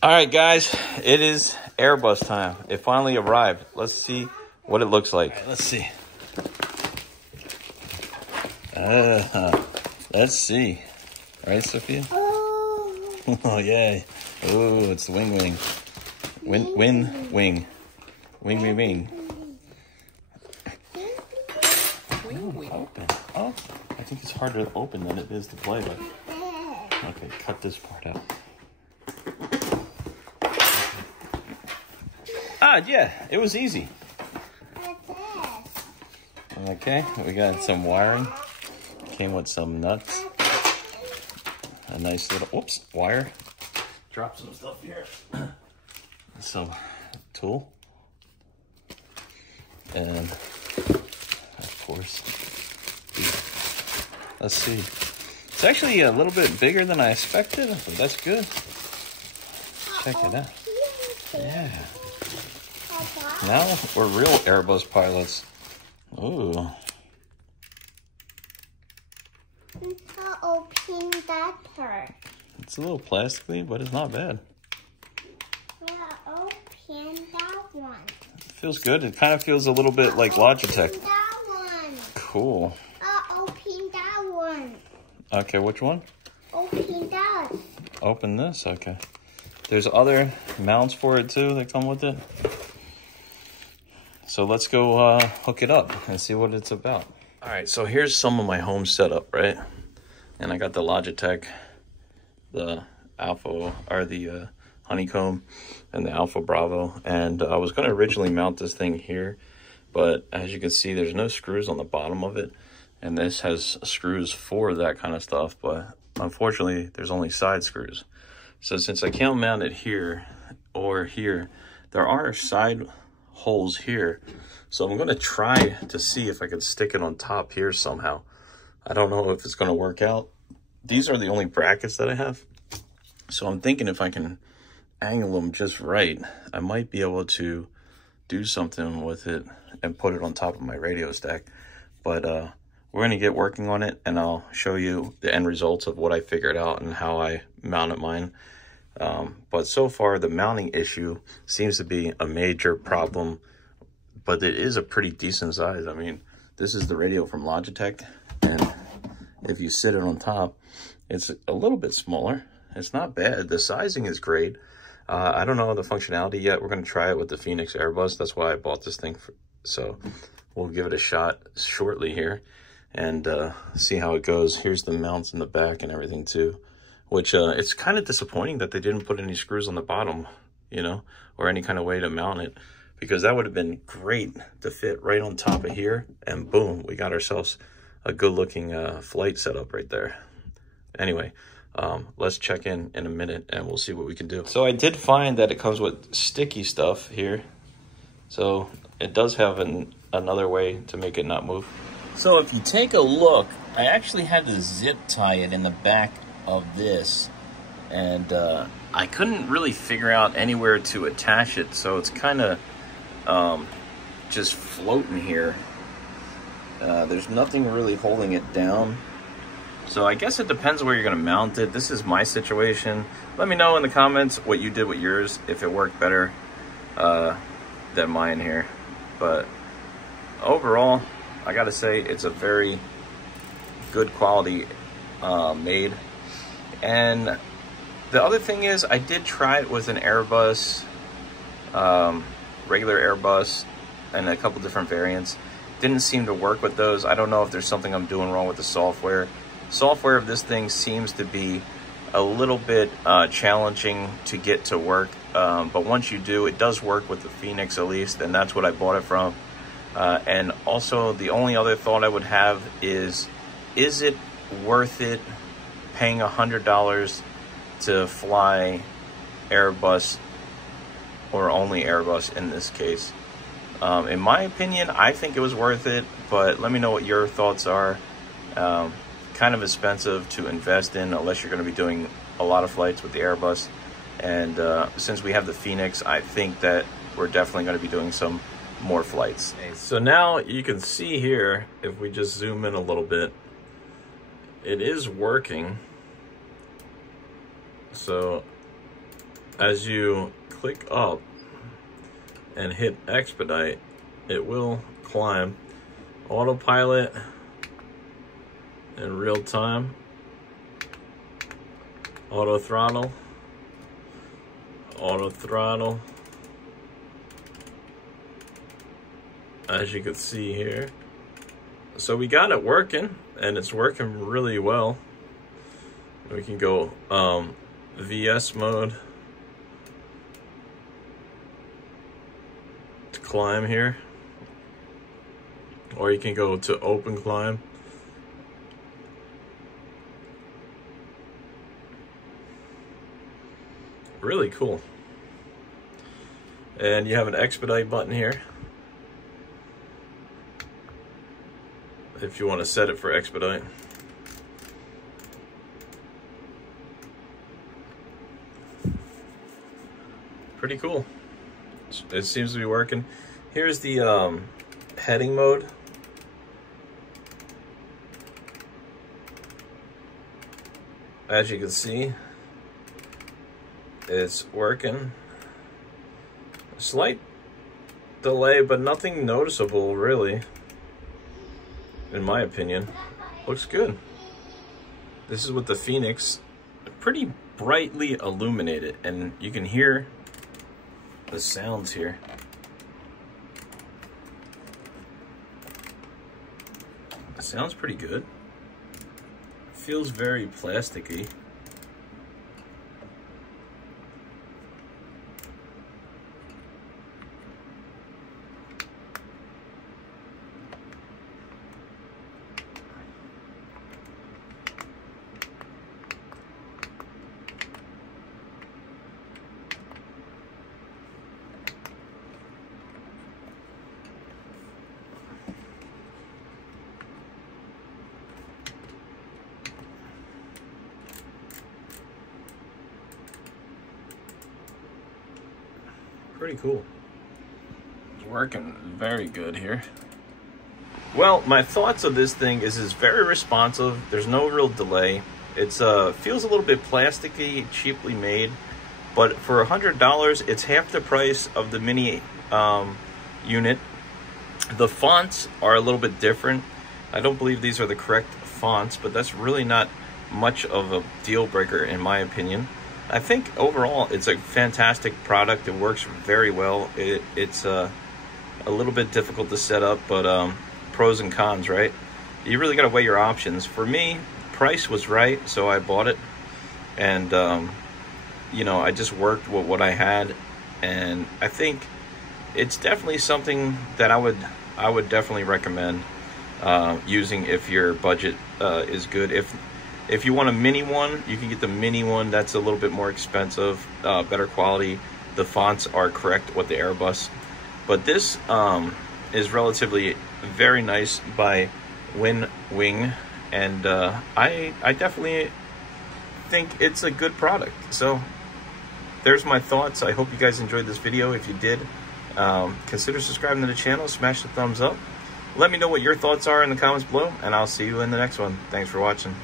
All right, guys, it is Airbus time. It finally arrived. Let's see what it looks like. All right, let's see. Let's see. All right, Sophia? Oh, yeah. Oh, it's the Winwing. Winwing. Winwing. Open. Oh, I think it's harder to open than it is to play with. Okay, cut this part out. Ah, yeah, it was easy. Okay, we got some wiring. Came with some nuts. A nice little, whoops, wire. Drop some stuff here. Some tool. And, of course, let's see. It's actually a little bit bigger than I expected, but that's good. Check it out. Yeah. Now we're real Airbus pilots. Ooh. Open that part. It's a little plastic-y, but it's not bad. Open that one. It feels good. It kind of feels a little bit like Logitech. Open that one. Cool. Open that one. Okay, which one? Open that. Open this, okay. There's other mounts for it too that come with it. So let's go hook it up and see what it's about. All right, so here's some of my home setup, right? And I got the Logitech, the Alpha, or the Honeycomb, and the Alpha Bravo. And I was gonna originally mount this thing here, but as you can see, there's no screws on the bottom of it. And this has screws for that kind of stuff, but unfortunately, there's only side screws. So since I can't mount it here or here, there are side holes here. So I'm gonna try to see if I can stick it on top here somehow. I don't know if it's gonna work out. These are the only brackets that I have. So I'm thinking if I can angle them just right, I might be able to do something with it and put it on top of my radio stack. But we're gonna get working on it, and I'll show you the end results of what I figured out and how I mounted mine. But so far, the mounting issue seems to be a major problem, but it is a pretty decent size. I mean, this is the radio from Logitech, and if you sit it on top, it's a little bit smaller. It's not bad. The sizing is great. I don't know the functionality yet. We're going to try it with the Phoenix Airbus. That's why I bought this thing. So we'll give it a shot shortly here and see how it goes. Here's the mounts in the back and everything too. Which it's kind of disappointing that they didn't put any screws on the bottom, you know, or any kind of way to mount it, because that would have been great to fit right on top of here, and boom, we got ourselves a good looking flight setup right there. Anyway, let's check in a minute and we'll see what we can do. So I did find that it comes with sticky stuff here. So it does have another way to make it not move. So if you take a look, I actually had to zip tie it in the back of this, and I couldn't really figure out anywhere to attach it, so it's kind of just floating here. There's nothing really holding it down, so I guess it depends where you're going to mount it. This is my situation. Let me know in the comments what you did with yours, if it worked better than mine here. But overall, I gotta say it's a very good quality made. And the other thing is, I did try it with an Airbus, regular Airbus, and a couple different variants. Didn't seem to work with those. I don't know if there's something I'm doing wrong with the software. Software of this thing seems to be a little bit challenging to get to work. But once you do, it does work with the Phoenix at least, and that's what I bought it from. And also, the only other thought I would have is it worth it paying $100 to fly Airbus, or only Airbus in this case? In my opinion, I think it was worth it, but let me know what your thoughts are. Kind of expensive to invest in unless you're going to be doing a lot of flights with the Airbus. And since we have the Phoenix, I think that we're definitely going to be doing some more flights. So now you can see here, if we just zoom in a little bit, it is working. So as you click up and hit expedite, it will climb. Autopilot in real time, auto throttle, as you can see here. So we got it working, and it's working really well. We can go VS mode to climb here, or you can go to open climb. Really cool. And you have an expedite button here if you want to set it for expedite. Pretty cool. It seems to be working. Here's the heading mode. As you can see, it's working. Slight delay, but nothing noticeable really, in my opinion. Looks good. This is with the Phoenix, pretty brightly illuminated, and you can hear the sounds here. It sounds pretty good. Feels very plasticky. Pretty cool. It's working very good here. Well, my thoughts of this thing is it's very responsive. There's no real delay. It's feels a little bit plasticky, cheaply made, but for $100, it's half the price of the mini unit. The fonts are a little bit different. I don't believe these are the correct fonts, but that's really not much of a deal breaker in my opinion. I think overall it's a fantastic product. It works very well. It's a little bit difficult to set up, but pros and cons, right? You really got to weigh your options. For me, price was right, so I bought it, and you know, I just worked with what I had, and I think it's definitely something that I would definitely recommend using if your budget is good. If you want a mini one, you can get the mini one. That's a little bit more expensive, better quality. The fonts are correct with the Airbus. But this is relatively very nice by Winwing, and I definitely think it's a good product. So there's my thoughts. I hope you guys enjoyed this video. If you did, consider subscribing to the channel, smash the thumbs up. Let me know what your thoughts are in the comments below, and I'll see you in the next one. Thanks for watching.